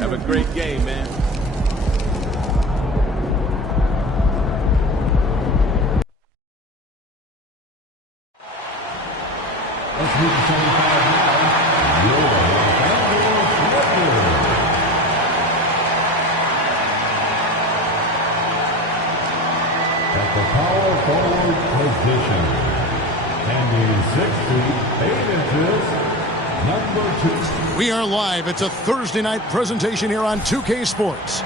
Have a great game, man. Let's move to 75 now. Your Los Angeles Lakers. At the power forward position, standing 6 feet 8 inches, number 2. We are live. It's a Thursday night presentation here on 2K Sports.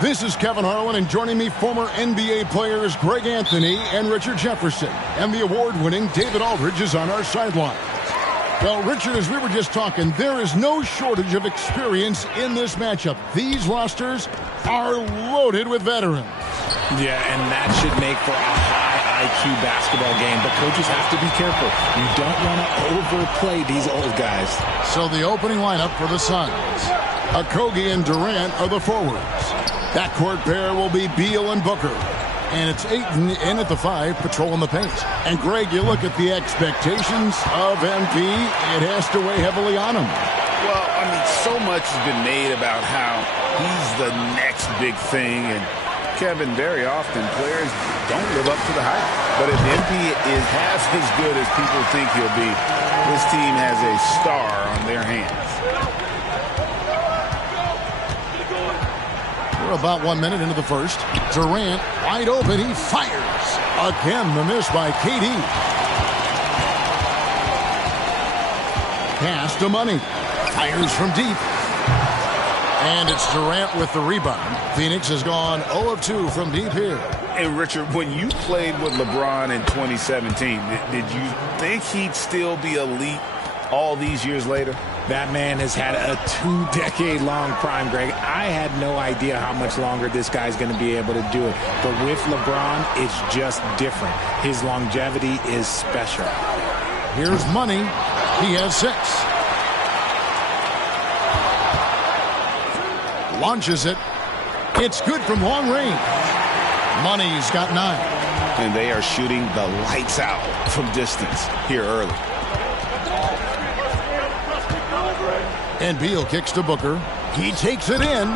This is Kevin Harlan, and joining me, former NBA players Greg Anthony and Richard Jefferson. And the award-winning David Aldridge is on our sideline. Well, Richard, as we were just talking, there is no shortage of experience in this matchup. These rosters are loaded with veterans. Yeah, and that should make for a high IQ basketball game, but coaches have to be careful. You don't want to overplay these old guys. So the opening lineup for the Suns. Okogie and Durant are the forwards. Backcourt pair will be Beal and Booker. And it's Ayton in at the 5, patrolling the paint. And Greg, you look at the expectations of MP, it has to weigh heavily on him. Well, I mean, so much has been made about how he's the next big thing, and Kevin, very often players don't live up to the hype. But if MP is half as good as people think he'll be, this team has a star on their hands. We're about 1 minute into the first. Durant wide open. He fires. Again, the miss by KD. Pass to Money. Fires from deep. And it's Durant with the rebound. Phoenix has gone 0 of 2 from deep here. Hey, Richard, when you played with LeBron in 2017, did you think he'd still be elite all these years later? That man has had a 2-decade-long prime, Greg. I had no idea how much longer this guy's going to be able to do it. But with LeBron, it's just different. His longevity is special. Here's Money. He has 6. Launches it. It's good from long range. Money's got 9. and they are shooting the lights out from distance here early. And Beal kicks to Booker. He takes it in.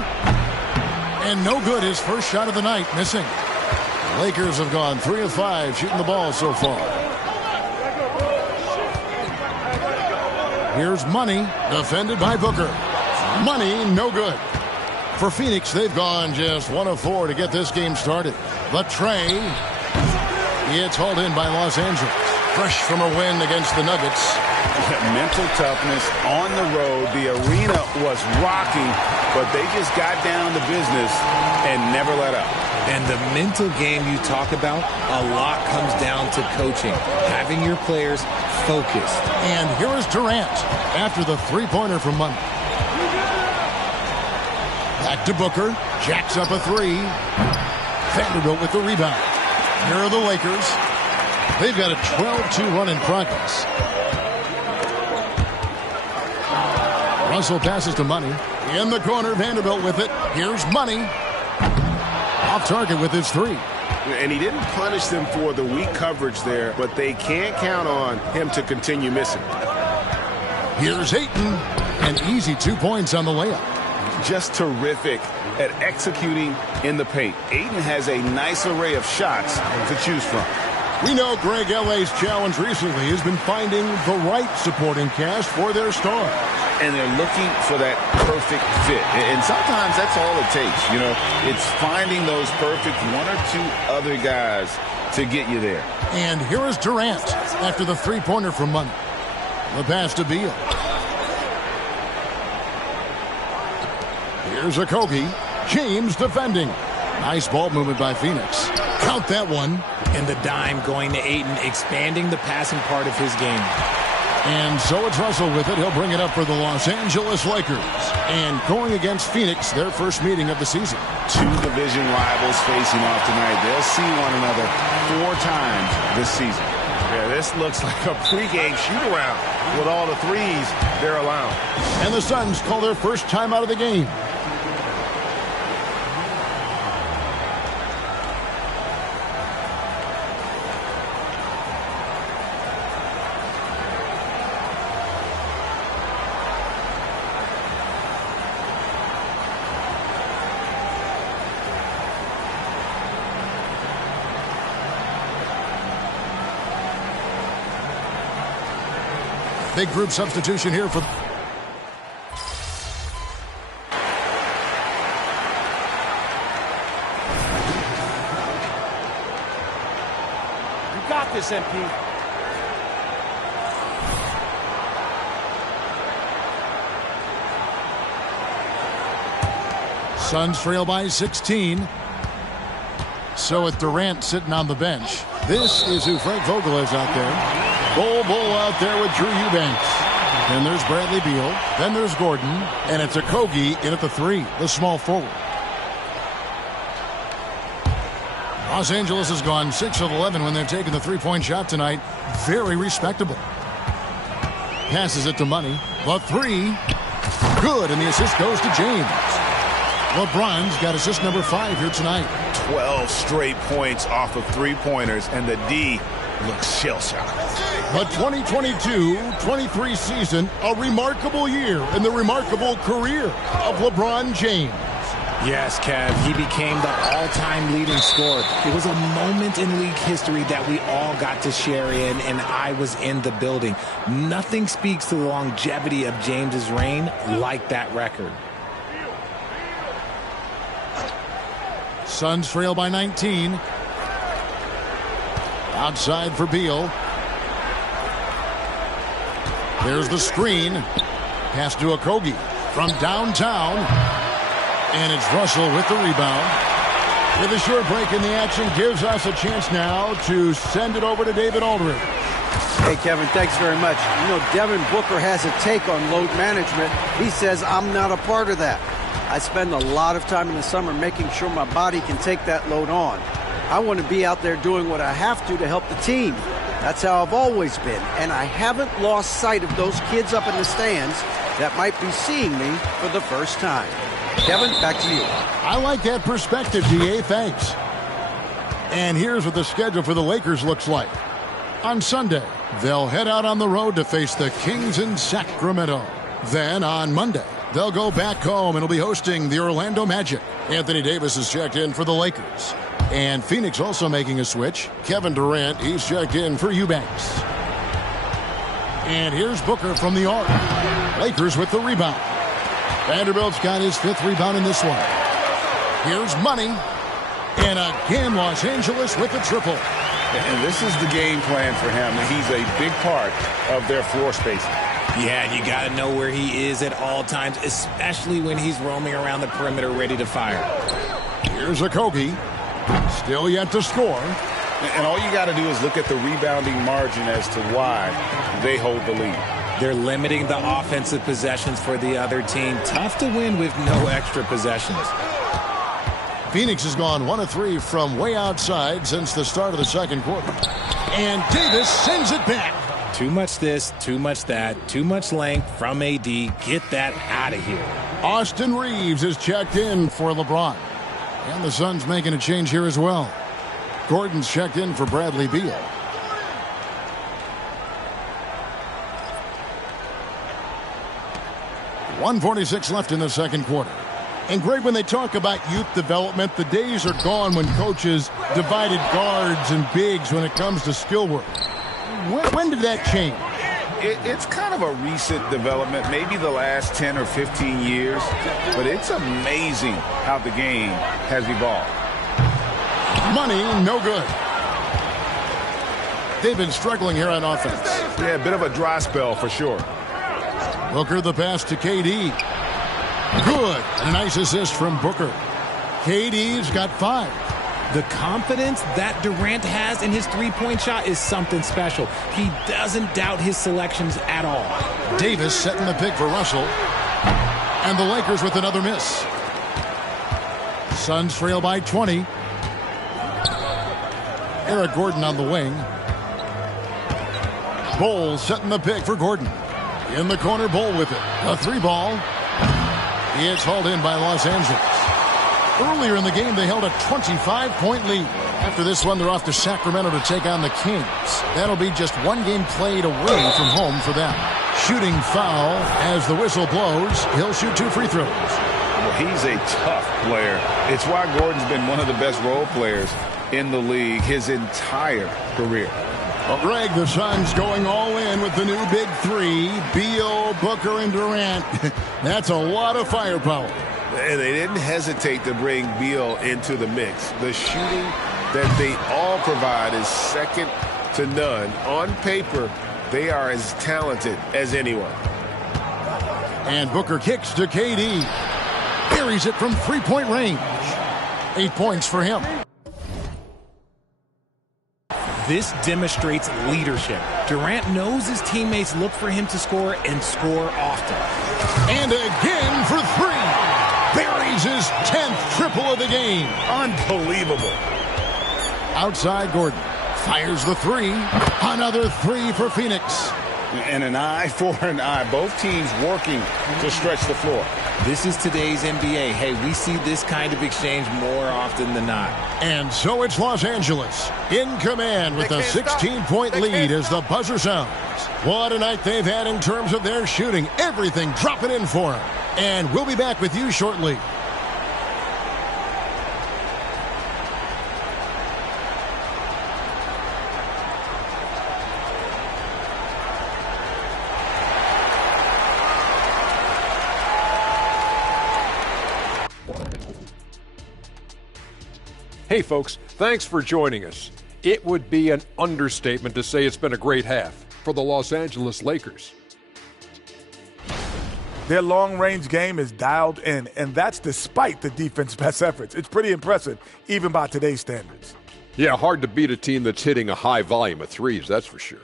And no good. His first shot of the night, missing. The Lakers have gone 3 of 5 shooting the ball so far. Here's Money, defended by Booker. Money, no good. For Phoenix, they've gone just 1 of 4 to get this game started. The tray. It's hauled in by Los Angeles. Fresh from a win against the Nuggets. Mental toughness on the road. The arena was rocking, but they just got down to business and never let up. And the mental game you talk about, a lot comes down to coaching, having your players focused. And here is Durant after the three-pointer from Money. Back to Booker. Jacks up a 3. Vanderbilt with the rebound. Here are the Lakers. They've got a 12-2 run in progress. Russell passes to Money. In the corner, Vanderbilt with it. Here's Money. Off target with his 3. And he didn't punish them for the weak coverage there, but they can't count on him to continue missing. Here's Ayton. An easy 2 points on the layup. Just terrific at executing in the paint. Ayton has a nice array of shots to choose from. We know Greg L.A.'s challenge recently has been finding the right supporting cast for their star. And they're looking for that perfect fit. And sometimes that's all it takes. You know, it's finding those perfect 1 or 2 other guys to get you there. And here is Durant after the three-pointer from Money. The pass to Beal. Here's Okogie. James defending. Nice ball movement by Phoenix. Count that one. And the dime going to Ayton, expanding the passing part of his game. And so it's Russell with it. He'll bring it up for the Los Angeles Lakers. And going against Phoenix, their first meeting of the season. 2 division rivals facing off tonight. They'll see one another 4 times this season. Yeah, this looks like a pregame shoot-around with all the threes they're allowing. And the Suns call their first time out of the game. Big group substitution here for... You got this, MP. Suns trail by 16. So with Durant sitting on the bench, this is who Frank Vogel is out there. Bull out there with Drew Eubanks. Then there's Bradley Beal. Then there's Gordon. And it's Okogie in at the 3, the small forward. Los Angeles has gone 6 of 11 when they're taking the three-point shot tonight. Very respectable. Passes it to Money. The 3. Good, and the assist goes to James. LeBron's got assist number 5 here tonight. 12 straight points off of three-pointers, and the D looks shell-shocked. The 2022-23 season, a remarkable year in the remarkable career of LeBron James. Yes, Kev, he became the all-time leading scorer. It was a moment in league history that we all got to share in, and I was in the building. Nothing speaks to the longevity of James's reign like that record. Suns trail by 19. Outside for Beal. There's the screen. Pass to Okogie from downtown. And it's Russell with the rebound. With a short break in the action, gives us a chance now to send it over to David Aldridge. Hey, Kevin, thanks very much. You know, Devin Booker has a take on load management. He says, I'm not a part of that. I spend a lot of time in the summer making sure my body can take that load on. I want to be out there doing what I have to help the team. That's how I've always been, and I haven't lost sight of those kids up in the stands that might be seeing me for the first time. Kevin, back to you. I like that perspective, DA. Thanks. And here's what the schedule for the Lakers looks like. On Sunday, they'll head out on the road to face the Kings in Sacramento. Then on Monday, they'll go back home and will be hosting the Orlando Magic. Anthony Davis is checked in for the Lakers. And Phoenix also making a switch. Kevin Durant, he's checked in for Eubanks. And here's Booker from the arc. Lakers with the rebound. Vanderbilt's got his 5th rebound in this one. Here's Money. And again, Los Angeles with a triple. And this is the game plan for him. He's a big part of their floor spacing. Yeah, you got to know where he is at all times, especially when he's roaming around the perimeter ready to fire. Here's Okogie. Still yet to score. And all you got to do is look at the rebounding margin as to why they hold the lead. They're limiting the offensive possessions for the other team. Tough to win with no extra possessions. Phoenix has gone 1 of 3 from way outside since the start of the second quarter. And Davis sends it back. Too much this, too much that, too much length from AD. Get that out of here. Austin Reeves is checked in for LeBron. And the Suns making a change here as well. Gordon's checked in for Bradley Beal. .146 left in the second quarter. And Greg, when they talk about youth development, the days are gone when coaches divided guards and bigs when it comes to skill work. When did that change? It's kind of a recent development, maybe the last 10 or 15 years, but it's amazing how the game has evolved. Money, no good. They've been struggling here on offense. Yeah, a bit of a dry spell for sure. Booker the pass to KD. Good. And a nice assist from Booker. KD's got 5. The confidence that Durant has in his three-point shot is something special. He doesn't doubt his selections at all. Davis setting the pick for Russell. And the Lakers with another miss. Suns trail by 20. Eric Gordon on the wing. Bol setting the pick for Gordon. In the corner, Bol with it. A 3-ball. It's hauled in by Los Angeles. Earlier in the game, they held a 25-point lead. After this one, they're off to Sacramento to take on the Kings. That'll be just 1 game played away from home for them. Shooting foul as the whistle blows. He'll shoot 2 free throws. Well, he's a tough player. It's why Gordon's been one of the best role players in the league his entire career. Well, Greg, the Suns going all in with the new big 3. Beal, Booker, and Durant. That's a lot of firepower. And they didn't hesitate to bring Beal into the mix. The shooting that they all provide is second to none. On paper, they are as talented as anyone. And Booker kicks to KD. Buries it from 3-point range. 8 points for him. This demonstrates leadership. Durant knows his teammates look for him to score and score often. And again for 3. Buries his 10th triple of the game. Unbelievable. Outside Gordon. Fires the 3. Another 3 for Phoenix. And an eye for an eye. Both teams working to stretch the floor. This is today's NBA. Hey, we see this kind of exchange more often than not. And so it's Los Angeles in command with a 16-point lead as the buzzer sounds. What a night they've had in terms of their shooting. Everything dropping in for them. And we'll be back with you shortly. Hey folks, thanks for joining us. It would be an understatement to say it's been a great half for the Los Angeles Lakers. Their long-range game is dialed in, and that's despite the defense's best efforts. It's pretty impressive, even by today's standards. Yeah, hard to beat a team that's hitting a high volume of threes, that's for sure.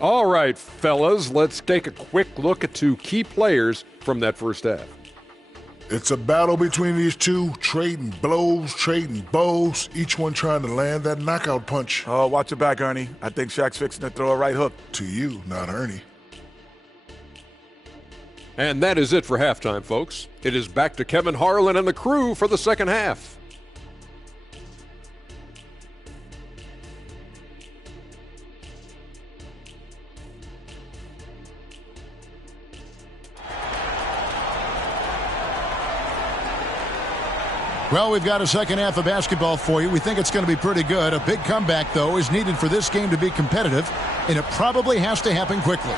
All right, fellas, let's take a quick look at 2 key players from that first half. It's a battle between these two, trading blows, trading bows, each one trying to land that knockout punch. Oh, watch your back, Ernie. I think Shaq's fixing to throw a right hook. To you, not Ernie. And that is it for halftime, folks. It is back to Kevin Harlan and the crew for the second half. Well, we've got a second half of basketball for you. We think it's going to be pretty good. A big comeback, though, is needed for this game to be competitive, and it probably has to happen quickly.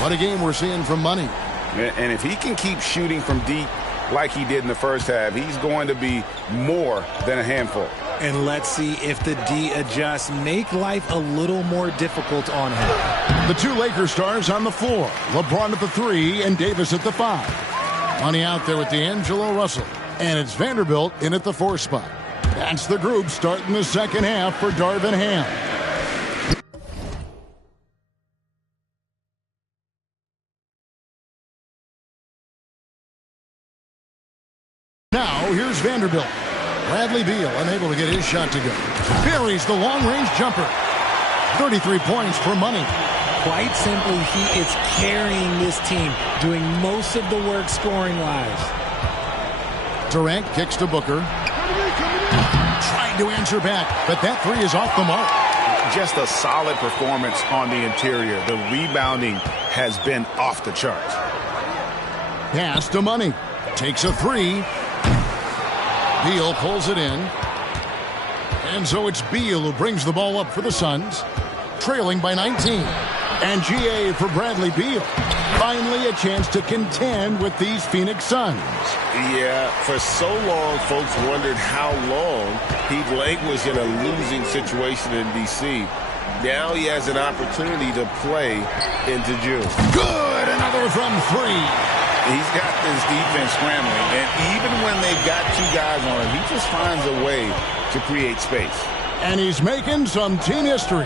What a game we're seeing from Money. And if he can keep shooting from deep like he did in the first half, he's going to be more than a handful. And let's see if the D adjusts, make life a little more difficult on him. The two Lakers stars on the floor. LeBron at the 3 and Davis at the 5. Money out there with D'Angelo Russell. And it's Vanderbilt in at the 4 spot. That's the group starting the second half for Darvin Ham. Now, here's Vanderbilt. Bradley Beal unable to get his shot to go. Buries the long-range jumper. 33 points for Money. Quite simply, he is carrying this team, doing most of the work scoring-wise. Durant kicks to Booker. Trying to answer back, but that 3 is off the mark. Just a solid performance on the interior. The rebounding has been off the charts. Pass to Money. Takes a 3. Beal pulls it in. And so it's Beal who brings the ball up for the Suns, trailing by 19. And GA for Bradley Beal. Finally a chance to contend with these Phoenix Suns. Yeah, for so long, folks wondered how long he'd languished in a losing situation in D.C. Now he has an opportunity to play into June. Good! Another from 3. He's got this defense scrambling, and even when they've got 2 guys on him, he just finds a way to create space. And he's making some team history.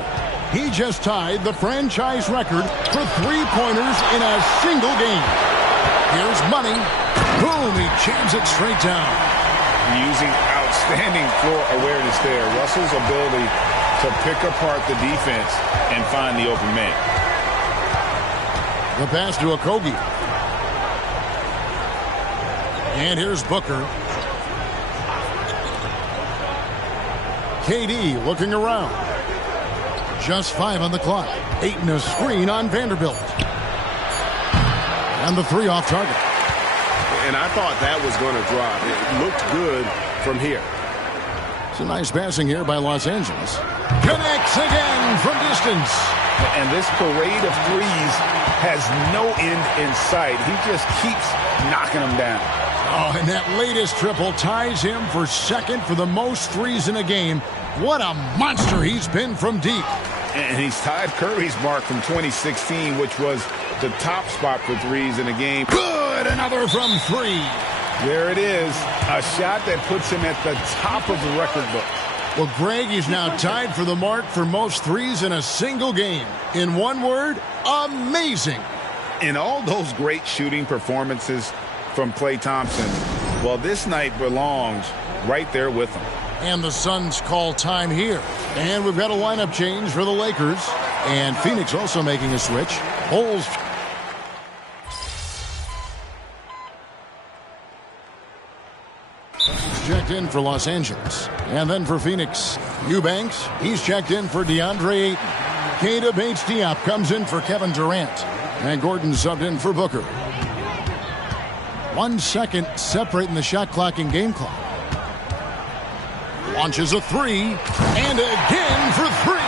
He just tied the franchise record for 3-pointers in a single game. Here's Money. Boom, he jams it straight down. Using outstanding floor awareness there. Russell's ability to pick apart the defense and find the open man. The pass to Okogie. And here's Booker. KD looking around. Just 5 on the clock. 8 in a screen on Vanderbilt. And the 3 off target. And I thought that was going to drop. It looked good from here. It's a nice passing here by Los Angeles. Connects again from distance. And this parade of threes has no end in sight. He just keeps knocking them down. Oh, and that latest triple ties him for second for the most threes in a game. What a monster he's been from deep. And he's tied Curry's mark from 2016, which was the top spot for threes in a game. Good, another from 3. There it is, a shot that puts him at the top of the record book. Well, Greg is now tied for the mark for most threes in a single game. In one word, amazing. In all those great shooting performances from Klay Thompson, well, this night belongs right there with him. And the Suns call time here. And we've got a lineup change for the Lakers. And Phoenix also making a switch. Bulls. Checked in for Los Angeles. And then for Phoenix, Eubanks. He's checked in for DeAndre Ayton. Keita Bates-Diop comes in for Kevin Durant. And Gordon subbed in for Booker. 1 second separating the shot clock and game clock. Launches a 3. And again for 3.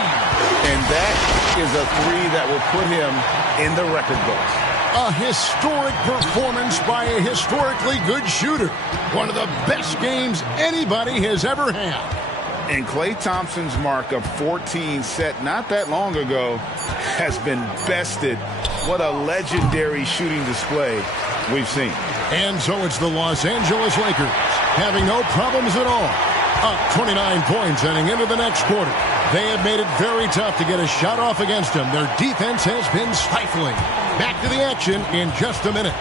And that is a 3 that will put him in the record books. A historic performance by a historically good shooter. One of the best games anybody has ever had. And Klay Thompson's mark of 14 set not that long ago has been bested. What a legendary shooting display we've seen. And so it's the Los Angeles Lakers having no problems at all. Up 29 points heading into the next quarter. They have made it very tough to get a shot off against them. Their defense has been stifling. Back to the action in just a minute.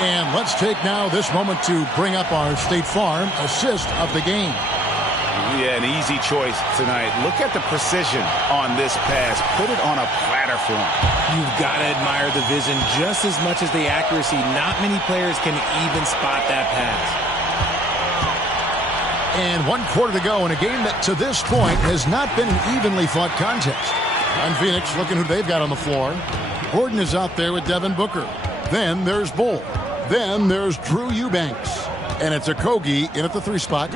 And let's take now this moment to bring up our State Farm assist of the game. Yeah, an easy choice tonight. Look at the precision on this pass. Put it on a platter for him. You've got to admire the vision just as much as the accuracy. Not many players can even spot that pass. And 1 quarter to go in a game that to this point has not been an evenly fought contest. And Phoenix looking who they've got on the floor. Gordon is out there with Devin Booker. Then there's Bull. Then there's Drew Eubanks. And it's Okogie in at the 3 spot.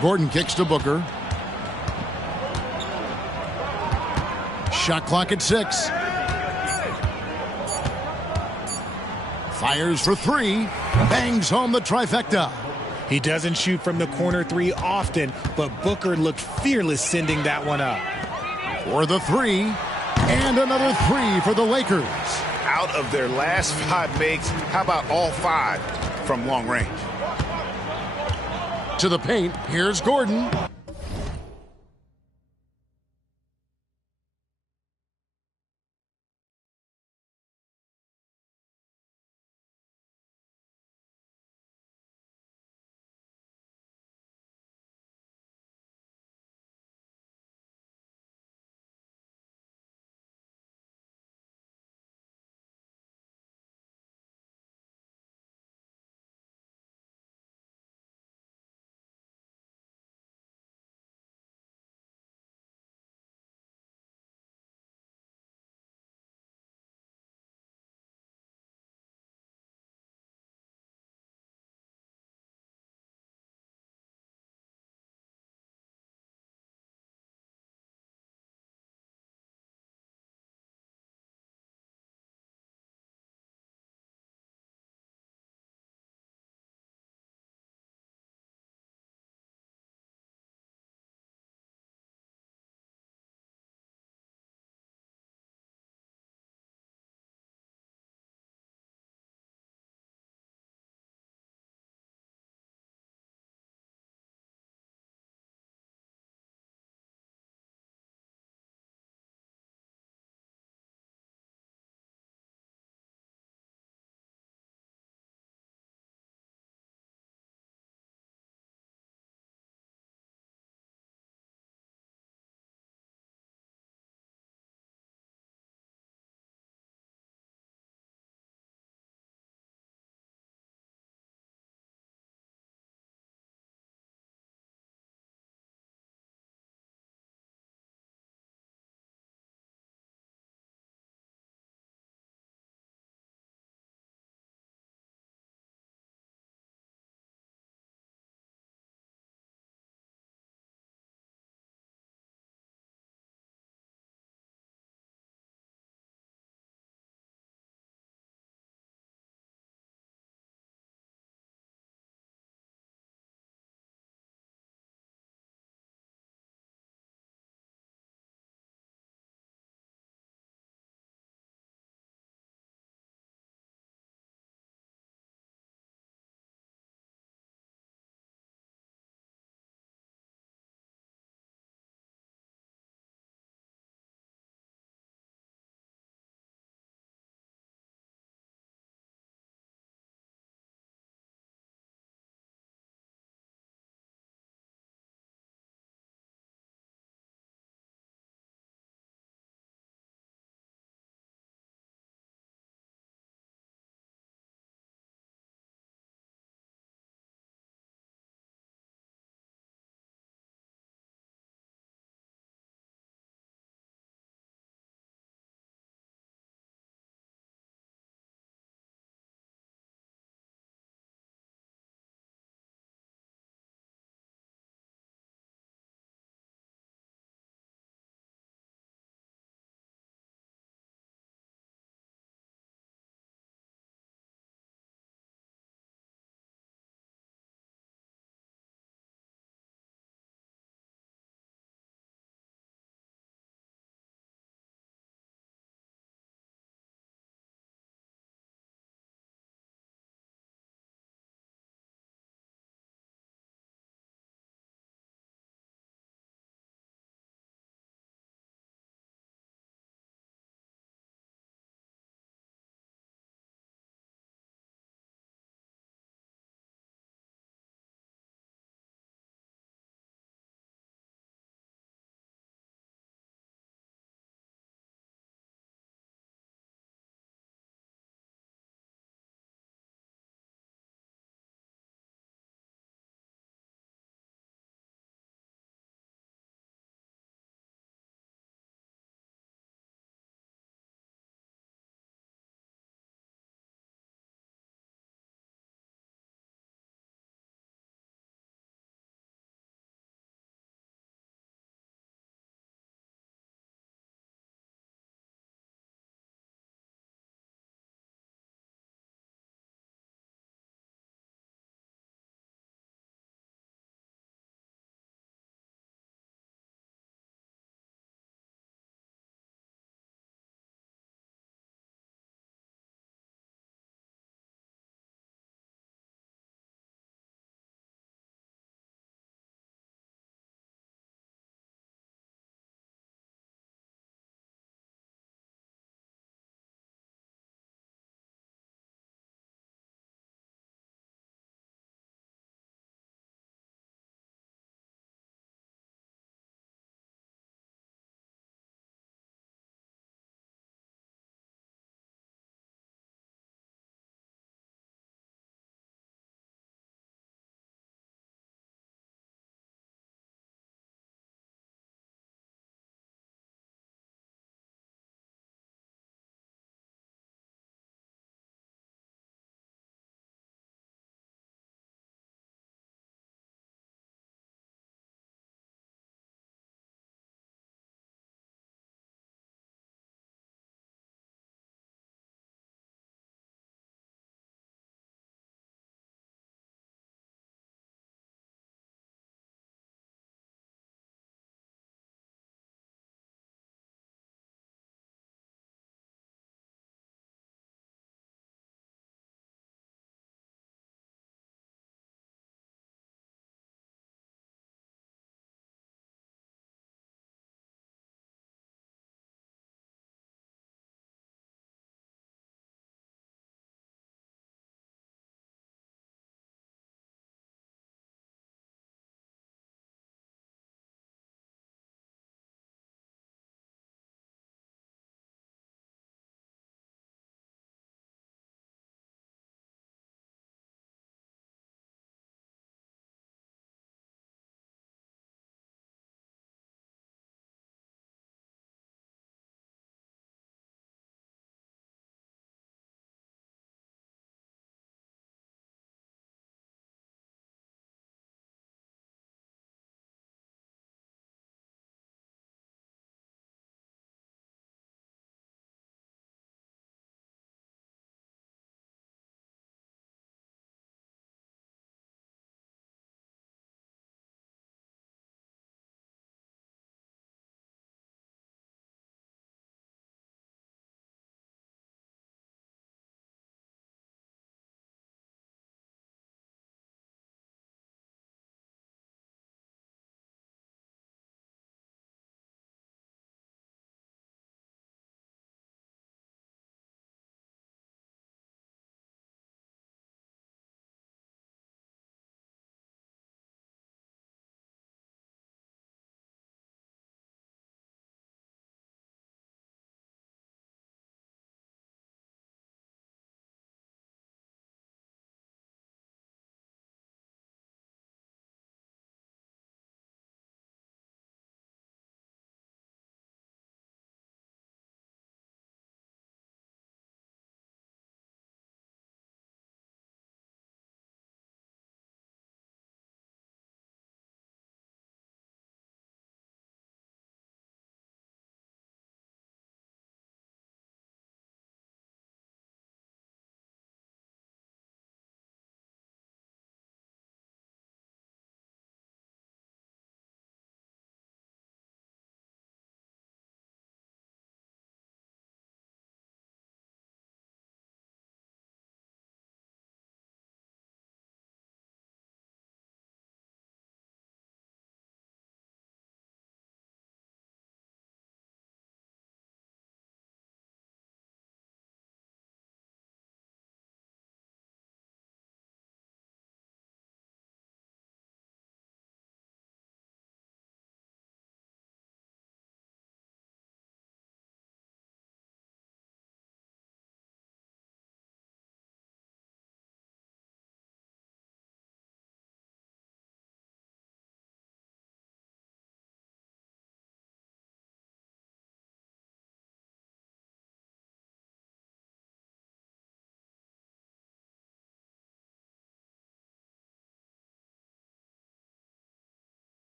Gordon kicks to Booker. Shot clock at 6. Fires for 3. Bangs home the trifecta. He doesn't shoot from the corner 3 often, but Booker looked fearless sending that one up. For the 3. And another 3 for the Lakers. Out of their last 5 makes, how about all 5 from long range? To the paint, here's Gordon.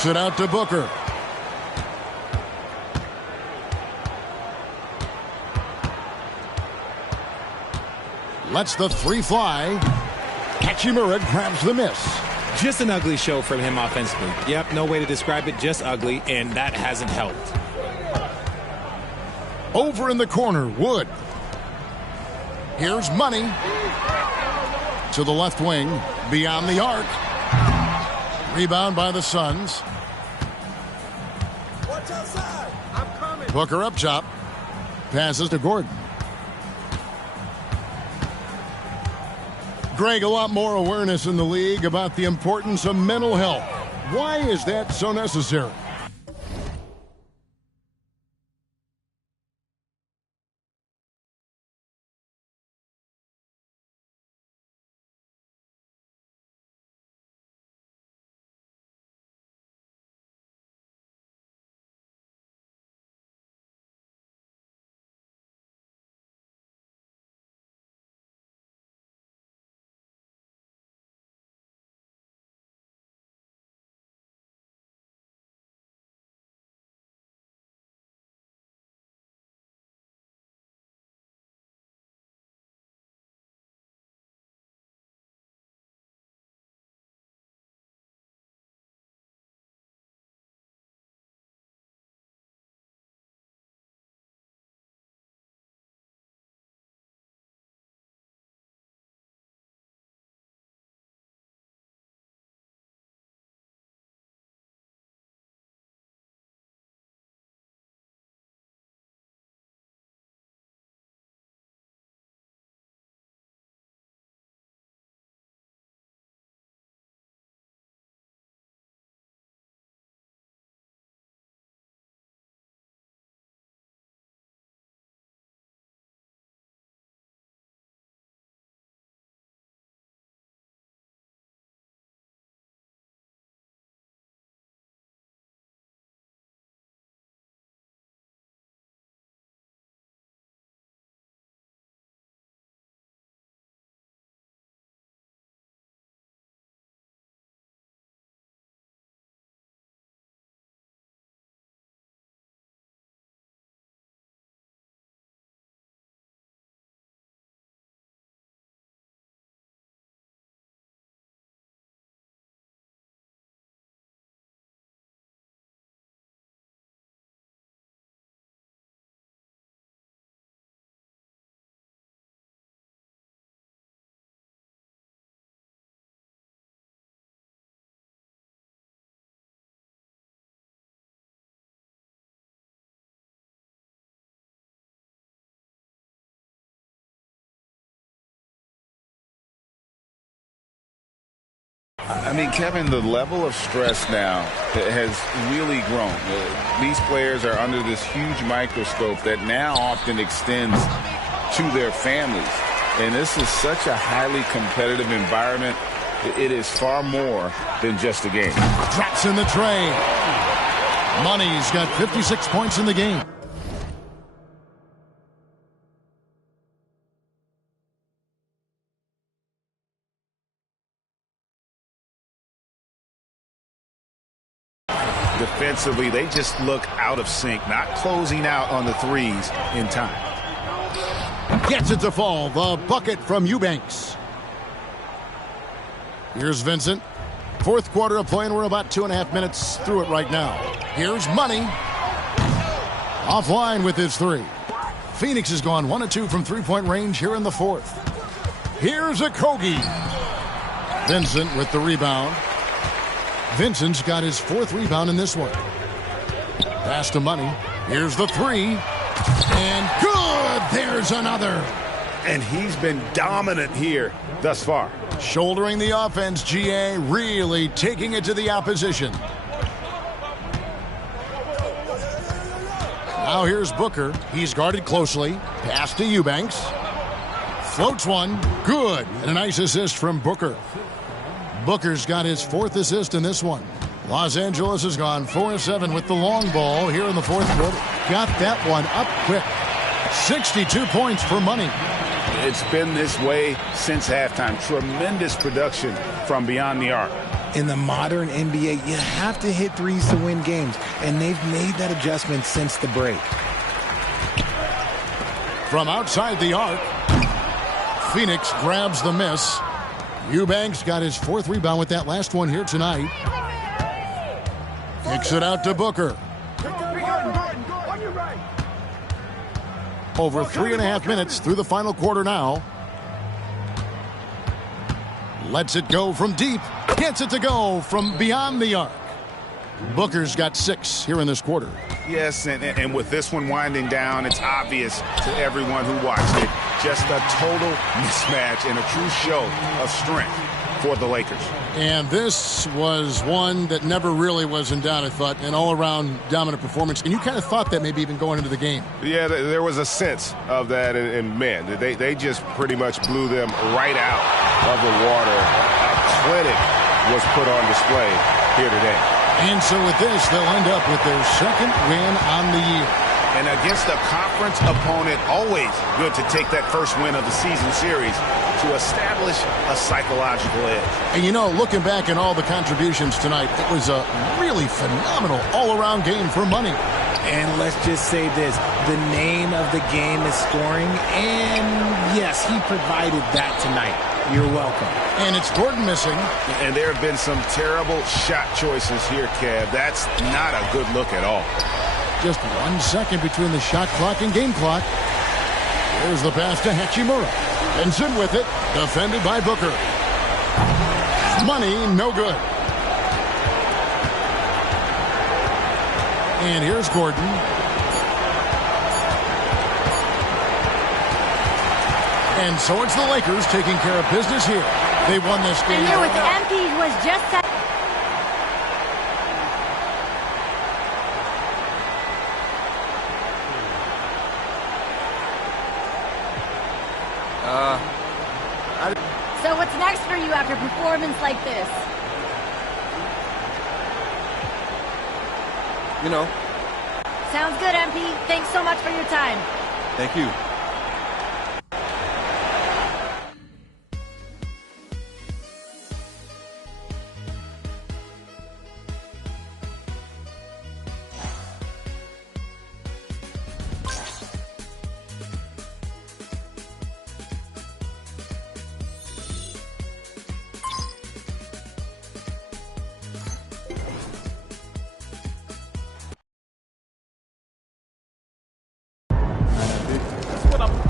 Kicks it out to Booker. Lets the three fly. Hachimura grabs the miss. Just an ugly show from him offensively. Yep, no way to describe it, just ugly, and that hasn't helped. Over in the corner, Wood. Here's Money. To the left wing, beyond the arc. Rebound by the Suns. Watch outside. I'm coming. Booker up top. Passes to Gordon. Greg, a lot more awareness in the league about the importance of mental health. Why is that so necessary? I mean, Kevin, the level of stress now has really grown. These players are under this huge microscope that now often extends to their families. And this is such a highly competitive environment. It is far more than just a game. Drops in the tray. Money's got 56 points in the game. Defensively, they just look out of sync, not closing out on the threes in time. Gets it to fall. The bucket from Eubanks. Here's Vincent. Fourth quarter of play, and we're about 2.5 minutes through it right now. Here's Money. Offline with his three. Phoenix has gone 1 of 2 from three-point range here in the fourth. Here's Okogie. Vincent with the rebound. Vincent's got his fourth rebound in this one. Pass to Money. Here's the three. And good! There's another. And he's been dominant here thus far. Shouldering the offense, GA, really taking it to the opposition. Now here's Booker. He's guarded closely. Pass to Eubanks. Floats one. Good. And a nice assist from Booker. Booker's got his fourth assist in this one. Los Angeles has gone 4 of 7 with the long ball here in the fourth quarter. Got that one up quick. 62 points for Money. It's been this way since halftime. Tremendous production from beyond the arc. In the modern NBA, you have to hit threes to win games, and they've made that adjustment since the break. From outside the arc, Phoenix grabs the miss. Eubanks got his 4th rebound with that last one here tonight. Kicks it out to Booker. Over 3.5 minutes through the final quarter now. Lets it go from deep. Gets it to go from beyond the arc. Booker's got 6 here in this quarter. Yes, and with this one winding down, it's obvious to everyone who watched it. Just a total mismatch and a true show of strength for the Lakers. And this was one that never really was in doubt, I thought, an all-around dominant performance. And you kind of thought that maybe even going into the game. Yeah, there was a sense of that, and man, they just pretty much blew them right out of the water. A clinic was put on display here today. And so with this, they'll end up with their 2nd win on the year. And against a conference opponent, always good to take that first win of the season series to establish a psychological edge. And you know, looking back at all the contributions tonight, it was a really phenomenal all-around game for money. And let's just say this, the name of the game is scoring, and yes, he provided that tonight. You're welcome. And it's Gordon missing. And there have been some terrible shot choices here, Kev. That's not a good look at all. Just 1 second between the shot clock and game clock. There's the pass to Hachimura. Benson with it, defended by Booker. Money, no good. And here's Gordon. And so it's the Lakers taking care of business here. They won this game. And here with MP was just that. So what's next for you after a performance like this? You know. Sounds good, MP. Thanks so much for your time. Thank you.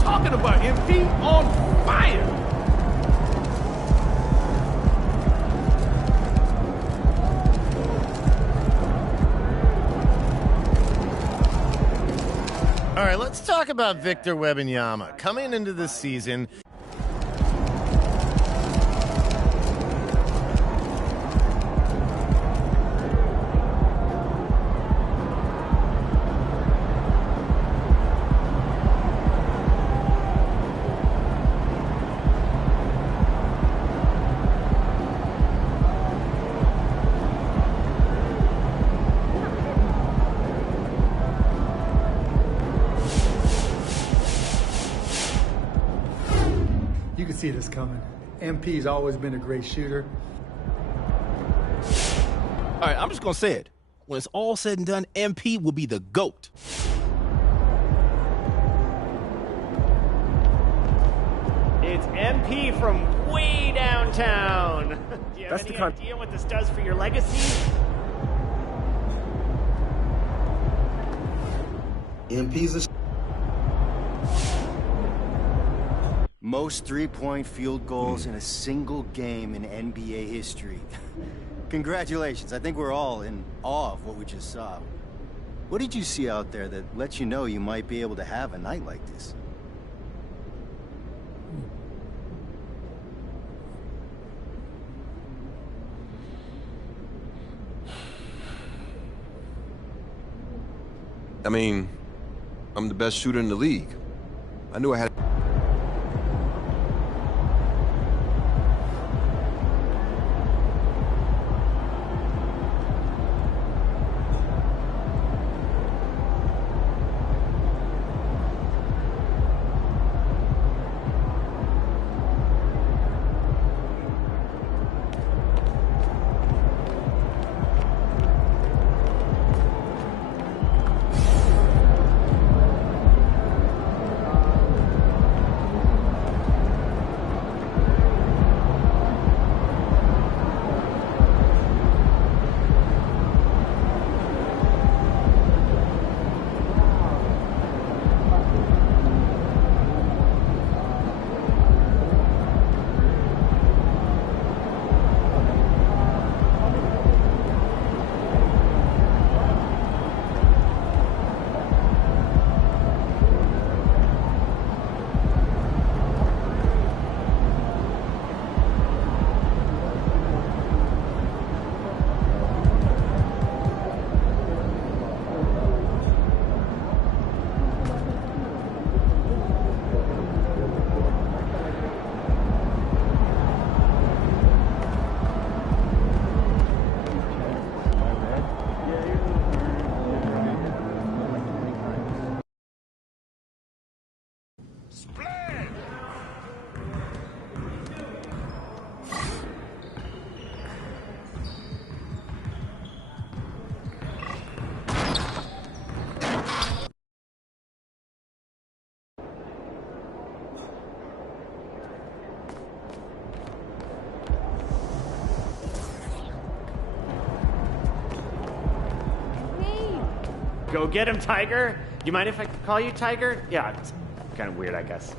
Talking about MP on fire. All right, let's talk about Victor Wembanyama. Coming into this season, you can see this coming. MP's always been a great shooter. All right, I'm just going to say it. When it's all said and done, MP will be the GOAT. It's MP from way downtown. Do you have any idea what this does for your legacy? MP's a most three-point field goals in a single game in NBA history. Congratulations. I think we're all in awe of what we just saw. What did you see out there that lets you know you might be able to have a night like this? I mean, I'm the best shooter in the league. I knew I had... Go get him, Tiger. You mind if I call you Tiger? Yeah, it's kind of weird, I guess.